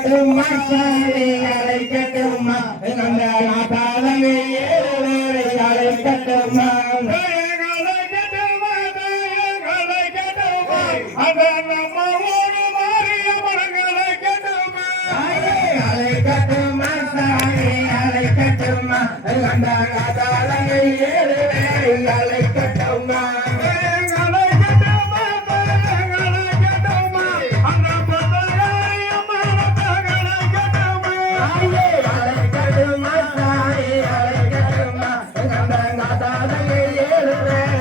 அழைக்கட்டுமா சாமி அழைக்கட்டுமா அந்த நாட்டாளமே அழைக்கட்டுமா அழைக்கட்டுமா சாமி அழைக்கட்டுமா அந்த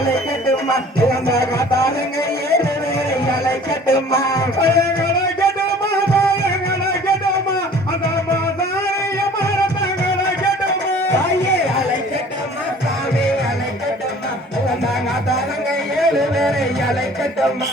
அழைக்கட்டுமா அந்த காத்தாலுங்க ஏழு அழைக்கட்டுமா அழைக்கட்டுமா